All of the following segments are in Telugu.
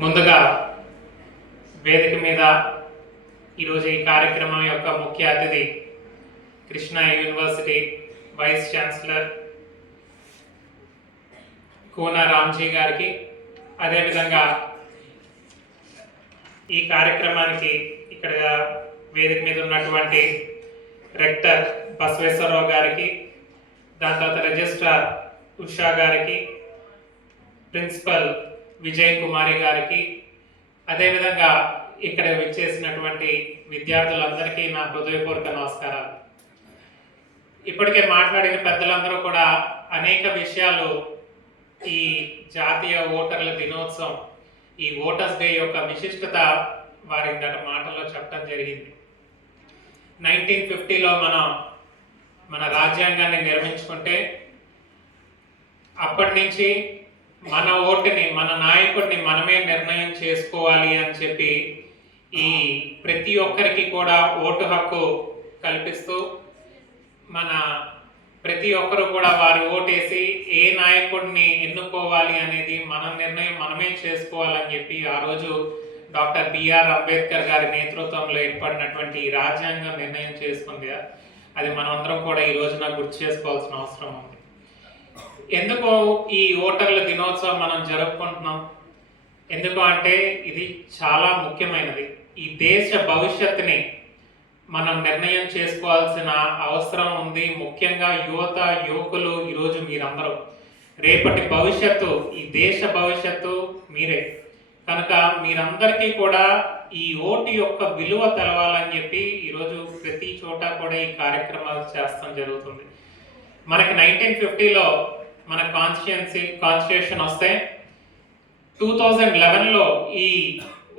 ముందుగా వేదిక మీద ఈరోజు ఈ కార్యక్రమం యొక్క ముఖ్య అతిథి Krishna university vice chancellor Koona Ramji గారికి, అదేవిధంగా ఈ కార్యక్రమానికి ఇక్కడ వేదిక మీద ఉన్నటువంటి రెక్టర్ బసవేశ్వరరావు గారికి, దాని తర్వాత రిజిస్ట్రార్ ఉషా గారికి, ప్రిన్సిపల్ విజయ్ కుమారి గారికి, అదేవిధంగా ఇక్కడ విచ్చేసినటువంటి విద్యార్థులందరికీ నా హృదయపూర్వక నమస్కారాలు. ఇప్పటికే మాట్లాడిన పెద్దలందరూ కూడా అనేక విషయాలు ఈ జాతీయ ఓటర్ల దినోత్సవం, ఈ ఓటర్స్ డే యొక్క విశిష్టత వారి గత మాటల్లో చెప్పడం జరిగింది. 1950లో మన రాజ్యాంగాన్ని నిర్మించుకుంటే అప్పటి నుంచి మన ఓటుని, మన నాయకుడిని మనమే నిర్ణయం చేసుకోవాలి అని చెప్పి ఈ ప్రతి ఒక్కరికి కూడా ఓటు హక్కు కల్పిస్తూ మన ప్రతి ఒక్కరు కూడా వారి ఓటేసి ఏ నాయకుడిని ఎన్నుకోవాలి అనేది మన నిర్ణయం మనమే చేసుకోవాలని చెప్పి ఆ రోజు డాక్టర్ బిఆర్ అంబేద్కర్ గారి నేతృత్వంలో ఏర్పడినటువంటి రాజ్యాంగం నిర్ణయం చేసుకుంది. అది మనమందరం కూడా ఈ రోజున గుర్తు చేసుకోవాల్సిన అవసరం ఉంది. ఎందుకు ఈ ఓటర్ల దినోత్సవం మనం జరుపుకుంటున్నాం? ఎందుకు అంటే ఇది చాలా ముఖ్యమైనది. ఈ దేశ భవిష్యత్తుని మనం నిర్ణయం చేసుకోవాల్సిన అవసరం ఉంది. ముఖ్యంగా యువత, యువకులు, ఈరోజు మీరందరూ రేపటి భవిష్యత్తు, ఈ దేశ భవిష్యత్తు మీరే. కనుక మీరందరికీ కూడా ఈ ఓటు యొక్క విలువ తెలవాలని చెప్పి ఈరోజు ప్రతి చోట కూడా ఈ కార్యక్రమాలు చేస్తాం జరుగుతుంది. మనకి 1950లో మన కాన్స్టిట్యూషన్ వస్తే 2011లో ఈ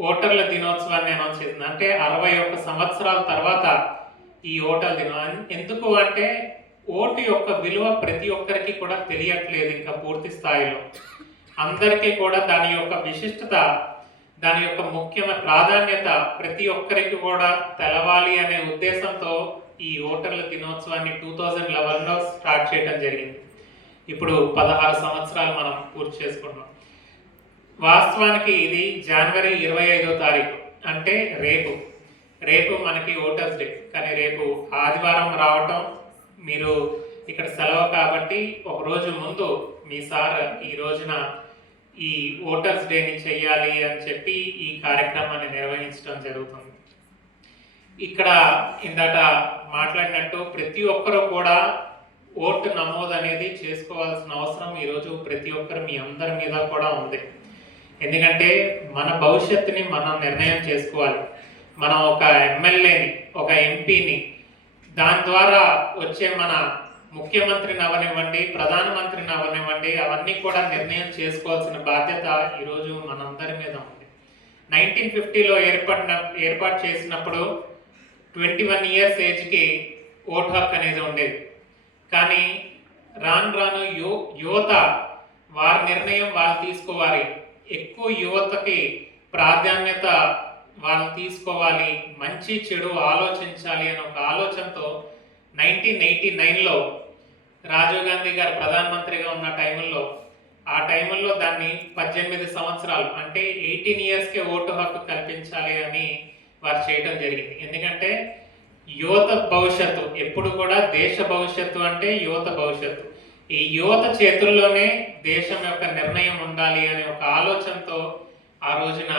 ఓటర్ల దినోత్సవాన్ని అనౌన్స్ చేసింది. అంటే 61 సంవత్సరాల తర్వాత ఈ ఓటర్ల దినోత్సవం. ఎందుకు అంటే ఓటు యొక్క విలువ ప్రతి ఒక్కరికి కూడా తెలియట్లేదు ఇంకా పూర్తి స్థాయిలో. అందరికీ కూడా దాని యొక్క విశిష్టత, దాని యొక్క ముఖ్యమైన ప్రాధాన్యత ప్రతి ఒక్కరికి కూడా తెలవాలి అనే ఉద్దేశంతో ఈ ఓటర్ల దినోత్సవాన్ని 2011లో స్టార్ట్ చేయడం జరిగింది. ఇప్పుడు 16 సంవత్సరాలు మనం పూర్తి చేసుకుంటాం. వాస్తవానికి ఇది జనవరి 25వ తారీఖు, అంటే రేపు మనకి ఓటర్స్ డే. కానీ రేపు ఆదివారం రావటం, మీరు ఇక్కడ సెలవు కాబట్టి ఒక రోజు ముందు మీ సార్ ఈ రోజున ఈ ఓటర్స్ డేని చెయ్యాలి అని చెప్పి ఈ కార్యక్రమాన్ని నిర్వహించడం జరుగుతుంది. ఇక్కడ ఇందాక మాట్లాడినట్టు ప్రతి ఒక్కరూ కూడా ఓటు నమోదు అనేది చేసుకోవాల్సిన అవసరం ఈరోజు ప్రతి ఒక్కరు మీ అందరి మీద కూడా ఉంది. ఎందుకంటే మన భవిష్యత్తుని మనం నిర్ణయం చేసుకోవాలి. మనం ఒక ఎమ్మెల్యేని, ఒక ఎంపీని, దాని ద్వారా వచ్చే మన ముఖ్యమంత్రిని అవనివ్వండి, ప్రధానమంత్రిని అవనివ్వండి, అవన్నీ కూడా నిర్ణయం చేసుకోవాల్సిన బాధ్యత ఈరోజు మనందరి మీద ఉంది. 1950లో ఏర్పాటు చేసినప్పుడు 21 ఇయర్స్ ఏజ్కి ఓటు హక్కు అనేది ఉండేది. కానీ రాను యువత వారి నిర్ణయం వాళ్ళు తీసుకోవాలి. ఎక్కువ యువతకి ప్రాధాన్యత వాళ్ళు తీసుకోవాలి, మంచి చెడు ఆలోచించాలి అనే ఒక ఆలోచనతో 1989లో రాజీవ్ గాంధీ గారు ప్రధానమంత్రిగా ఉన్న ఆ టైంలో దాన్ని 18 సంవత్సరాలు, అంటే 18 ఇయర్స్కే ఓటు హక్కు కల్పించాలి అని వారు చేయడం జరిగింది. ఎందుకంటే యువత భవిష్యత్తు ఎప్పుడు కూడా, దేశ భవిష్యత్తు అంటే యువత భవిష్యత్తు. ఈ యువత చేతుల్లోనే దేశం యొక్క నిర్ణయం ఉండాలి అనే ఒక ఆలోచనతో ఆ రోజున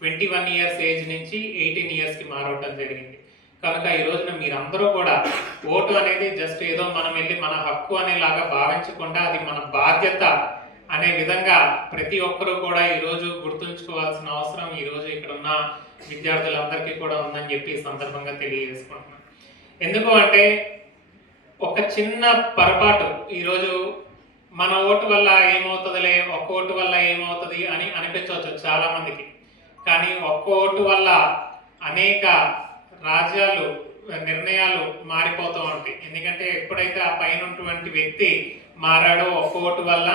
21 ఇయర్స్ ఏజ్ నుంచి 18 ఇయర్స్కి మారవటం జరిగింది. కనుక ఈ రోజున మీరందరూ కూడా ఓటు అనేది జస్ట్ ఏదో మనం వెళ్ళి మన హక్కు అనేలాగా భావించకుండా అది మన బాధ్యత అనే విధంగా ప్రతి ఒక్కరూ కూడా ఈరోజు గుర్తుంచుకోవాల్సిన అవసరం ఈరోజు ఇక్కడ ఉన్న విద్యార్థులందరికీ కూడా ఉందని చెప్పి ఈ సందర్భంగా తెలియజేసుకుంటున్నాను. ఎందుకు అంటే ఒక చిన్న పొరపాటు ఈరోజు మన ఓటు వల్ల ఏమవుతుందిలే, ఒక్క ఓటు వల్ల ఏమవుతుంది అని అనిపించవచ్చు చాలా మందికి. కానీ ఒక్క ఓటు వల్ల అనేక రాజ్యాలు, నిర్ణయాలు మారిపోతూ ఉంటాయి. ఎందుకంటే ఎప్పుడైతే ఆ పైన ఉన్నటువంటి వ్యక్తి మారాడో ఒక్క ఓటు వల్ల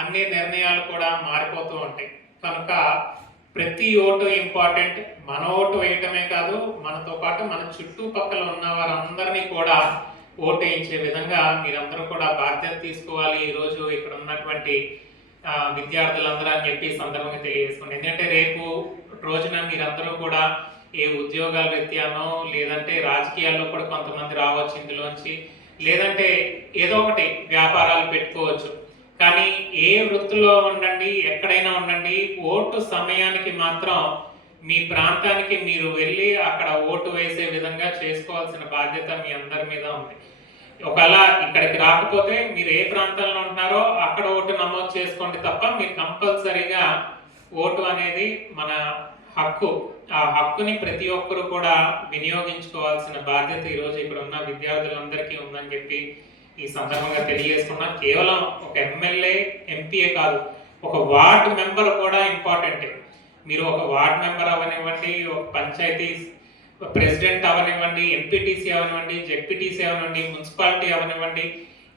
అన్ని నిర్ణయాలు కూడా మారిపోతూ ఉంటాయి. కనుక ప్రతి ఓటు ఇంపార్టెంట్. మన ఓటు వేయటమే కాదు, మనతో పాటు మన చుట్టుపక్కల ఉన్న వారందరినీ కూడా ఓటు వేయించే విధంగా మీరందరూ కూడా బాధ్యత తీసుకోవాలి. ఈరోజు ఇక్కడ ఉన్నటువంటి విద్యార్థులందరూ అని చెప్పి ఈ సందర్భంగా తెలియజేసుకోండి. ఎందుకంటే రేపు రోజున మీరందరూ కూడా ఏ ఉద్యోగాల రీత్యానో లేదంటే రాజకీయాల్లో కూడా కొంతమంది రావచ్చు ఇందులోంచి, లేదంటే ఏదో ఒకటి వ్యాపారాలు పెట్టుకోవచ్చు. కానీ ఏ వృత్తిలో ఉండండి, ఎక్కడైనా ఉండండి, ఓటు సమయానికి మాత్రం మీ ప్రాంతానికి మీరు వెళ్ళి అక్కడ ఓటు వేసే విధంగా చేసుకోవాల్సిన బాధ్యత మీ అందరి మీద ఉంది. ఒకవేళ ఇక్కడికి రాకపోతే మీరు ఏ ప్రాంతంలో ఉంటున్నారో అక్కడ ఓటు నమోదు చేసుకోండి తప్ప మీరు కంపల్సరీగా ఓటు అనేది మన హక్కు. ఆ హక్కుని ప్రతి ఒక్కరు కూడా వినియోగించుకోవాల్సిన బాధ్యత ఈరోజు ఇక్కడ ఉన్న విద్యార్థులందరికీ ఉందని చెప్పి ఈ సందర్భంగా తెలియజేసుకున్నా. కేవలం ఒక ఎమ్మెల్యే ఎంపీఏ కాదు, ఒక వార్డు మెంబర్ కూడా ఇంపార్టెంట్. మీరు ఒక వార్డ్ మెంబర్ అవనివ్వండి, ఒక పంచాయతీ ప్రెసిడెంట్ అవనివ్వండి, ఎంపీటీసీ అవనివ్వండి, జెడ్పీటీసీ అవనివ్వండి, మున్సిపాలిటీ అవనివ్వండి,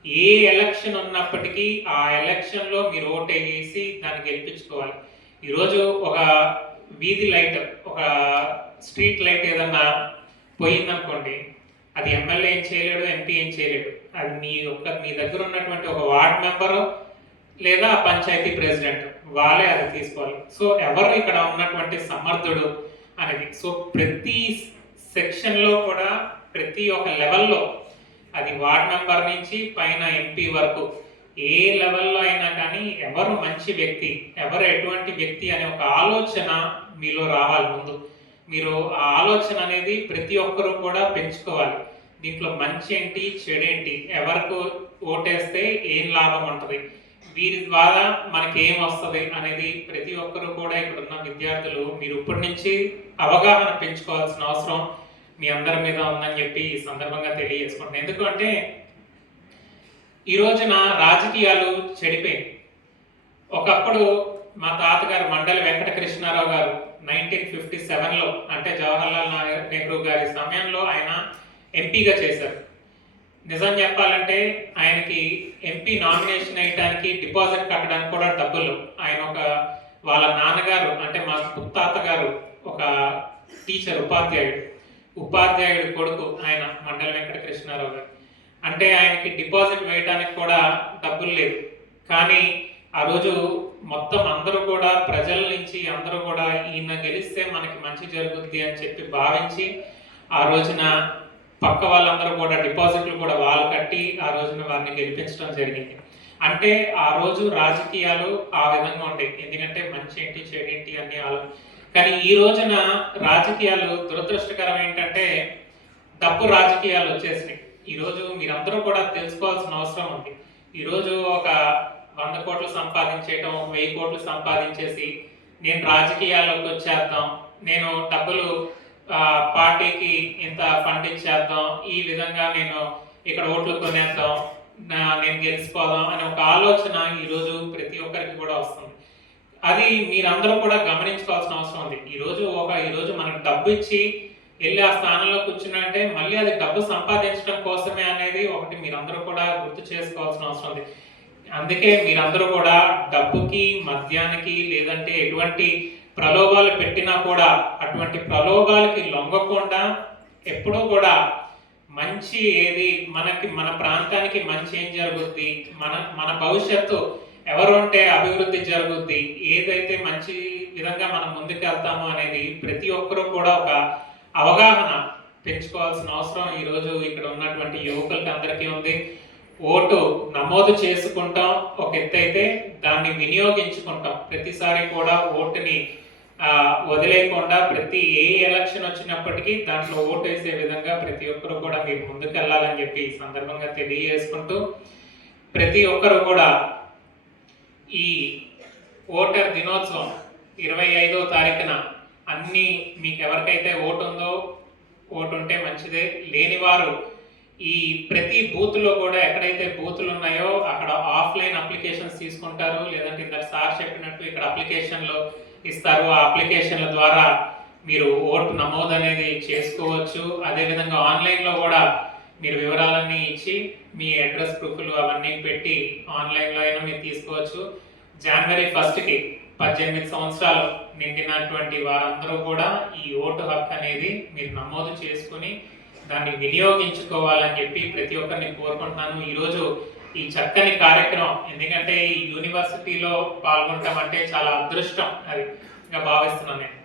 ఏ ఎలక్షన్ ఉన్నప్పటికీ ఆ ఎలక్షన్లో మీరు ఓటు వేసి దాన్ని గెలిపించుకోవాలి. ఈరోజు ఒక వీధి లైట్, ఒక స్ట్రీట్ లైట్ ఏదన్నా పోయిందనుకోండి, అది ఎమ్మెల్యే ఏం చేయలేడు, ఎంపీ ఏం చేయలేడు. అది మీ దగ్గర ఉన్నటువంటి ఒక వార్డ్ మెంబరు లేదా పంచాయతీ ప్రెసిడెంట్ వాళ్ళే అది తీసుకోవాలి. సో ఎవరు ఇక్కడ ఉన్నటువంటి సమర్థుడు అనేది, సో ప్రతి సెక్షన్లో కూడా ప్రతి ఒక్క లెవెల్లో, అది వార్డ్ మెంబర్ నుంచి పైన ఎంపీ వరకు ఏ లెవెల్లో అయినా కానీ ఎవరు మంచి వ్యక్తి, ఎవరు ఎటువంటి వ్యక్తి అనే ఒక ఆలోచన మీలో రావాలి. ముందు మీరు ఆ ఆలోచన అనేది ప్రతి ఒక్కరూ కూడా పెంచుకోవాలి. దీంట్లో మంచి ఏంటి, చెడేంటి, ఎవరికి ఓటేస్తే ఏం లాభం ఉంటుంది, వీరి ద్వారా మనకి ఏం వస్తుంది అనేది ప్రతి ఒక్కరు కూడా ఇక్కడ ఉన్న విద్యార్థులు మీరు ఇప్పటి నుంచి అవగాహన పెంచుకోవాల్సిన అవసరం మీ అందరి మీద ఉందని చెప్పి ఈ సందర్భంగా తెలియజేసుకుంటాను. ఎందుకంటే ఈ రోజున రాజకీయాలు చెడిపోయింది. ఒకప్పుడు మా తాతగారు మండలి వెంకట కృష్ణారావు గారు 1957లో, అంటే జవహర్లాల్ నెహ్రూ గారి సమయంలో ఆయన ఎంపీగా చేశారు. నిజం చెప్పాలంటే ఆయనకి ఎంపీ నామినేషన్ వేయడానికి, డిపాజిట్ కట్టడానికి కూడా డబ్బులు, ఆయన వాళ్ళ నాన్నగారు అంటే మా ముత్తాత గారు ఒక టీచర్, ఉపాధ్యాయుడు కొడుకు ఆయన మండలి వెంకట కృష్ణారావు గారు. అంటే ఆయనకి డిపాజిట్ వేయడానికి కూడా డబ్బులు లేవు. కానీ ఆ రోజు మొత్తం అందరూ కూడా ప్రజల నుంచి అందరూ కూడా ఈయన గెలిస్తే మనకి మంచి జరుగుద్ది అని చెప్పి భావించి ఆ రోజున పక్క వాళ్ళందరూ కూడా డిపాజిట్లు కూడా వాళ్ళు కట్టి ఆ రోజున వారిని గెలిపించడం జరిగింది. అంటే ఆ రోజు రాజకీయాలు ఆ విధంగా ఉండేవి. ఎందుకంటే మంచి ఏంటి, చెడేంటి అన్ని కానీ ఈ రోజున రాజకీయాలు దురదృష్టకరం ఏంటంటే డబ్బు రాజకీయాలు వచ్చేసినాయి. ఈరోజు మీరందరూ కూడా తెలుసుకోవాల్సిన అవసరం ఉంది. ఈరోజు ఒక 100 కోట్లు సంపాదించేయటం, 1000 కోట్లు సంపాదించేసి నేను రాజకీయాల్లోకి వచ్చేద్దాం, నేను డబ్బులు పార్టీకి ఇంత ఫండ్ ఇచ్చేద్దాం, ఈ విధంగా నేను ఇక్కడ ఓట్లు కొనేద్దాం, నేను గెలిచిపోదాం అనే ఒక ఆలోచన ఈరోజు ప్రతి ఒక్కరికి కూడా వస్తుంది. అది మీరందరూ కూడా గమనించుకోవాల్సిన అవసరం ఉంది. ఈరోజు మనకు డబ్బు ఇచ్చి వెళ్ళి ఆ స్థానంలో కూర్చున్నంటే మళ్ళీ అది డబ్బు సంపాదించడం కోసమే అనేది ఒకటి మీరందరూ కూడా గుర్తు చేసుకోవాల్సిన అవసరం ఉంది. అందుకే మీరందరూ కూడా డబ్బుకి, మద్యానికి, లేదంటే ఎటువంటి ప్రలోభాలు పెట్టినా కూడా అటువంటి ప్రలోభాలకి లొంగకుండా ఎప్పుడూ కూడా మంచి ఏది మన ప్రాంతానికి మంచి ఏం జరుగుద్ది, మన భవిష్యత్తు ఎవరు ఉంటే అభివృద్ధి జరుగుద్ది, ఏదైతే మంచి విధంగా మనం ముందుకు వెళ్తామో అనేది ప్రతి ఒక్కరూ కూడా ఒక అవగాహన పెంచుకోవాల్సిన అవసరం ఈరోజు ఇక్కడ ఉన్నటువంటి యువకులకి అందరికీ ఉంది. ఓటు నమోదు చేసుకుంటాం ఒక ఎత్తు అయితే, దాన్ని వినియోగించుకుంటాం. ప్రతిసారి కూడా ఓటుని వదిలేయకుండా ప్రతి ఏ ఎలక్షన్ వచ్చినప్పటికీ దాంట్లో ఓటు వేసే విధంగా ప్రతి ఒక్కరు కూడా మీరు ముందుకు వెళ్ళాలని చెప్పి ఈ సందర్భంగా తెలియజేసుకుంటూ, ప్రతి ఒక్కరు కూడా ఈ ఓటర్ దినోత్సవం 25వ తారీఖున అన్ని మీకు ఎవరికైతే ఓటు ఉందో ఓటు ఉంటే మంచిదే, లేని వారు ఈ ప్రతి బూత్లో కూడా ఎక్కడైతే బూతులు ఉన్నాయో అక్కడ ఆఫ్లైన్ అప్లికేషన్స్ తీసుకుంటారు, లేదంటే ఇంత సార్ చెప్పినట్టు ఇక్కడ అప్లికేషన్లు ఇస్తారు. ఆ అప్లికేషన్ల ద్వారా మీరు ఓటు నమోదు అనేది చేసుకోవచ్చు. అదేవిధంగా ఆన్లైన్లో కూడా మీరు వివరాలన్నీ ఇచ్చి మీ అడ్రస్ ప్రూఫ్లు అవన్నీ పెట్టి ఆన్లైన్లో అయినా మీరు తీసుకోవచ్చు. జనవరి 1కి 18 సంవత్సరాలు నిండినటువంటి వారందరూ కూడా ఈ ఓటు హక్కు అనేది మీరు నమోదు చేసుకుని దాన్ని వినియోగించుకోవాలని చెప్పి ప్రతి ఒక్కరిని కోరుకుంటున్నాను. ఈరోజు ఈ చక్కని కార్యక్రమం, ఎందుకంటే ఈ యూనివర్సిటీలో పాల్గొనటం అంటే చాలా అదృష్టం అది భావిస్తున్నాను నేను.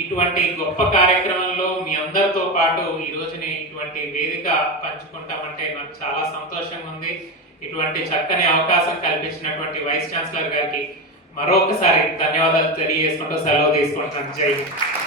ఇటువంటి గొప్ప కార్యక్రమంలో మీ అందరితో పాటు ఈ రోజుని ఇటువంటి వేదిక పంచుకుంటామంటే నాకు చాలా సంతోషంగా ఉంది. ఇటువంటి చక్కని అవకాశం కల్పించినటువంటి వైస్ ఛాన్సలర్ గారికి మరొకసారి ధన్యవాదాలు తెలియజేసుకుంటూ సెలవు తీసుకుంటున్నాను. జై హింద్.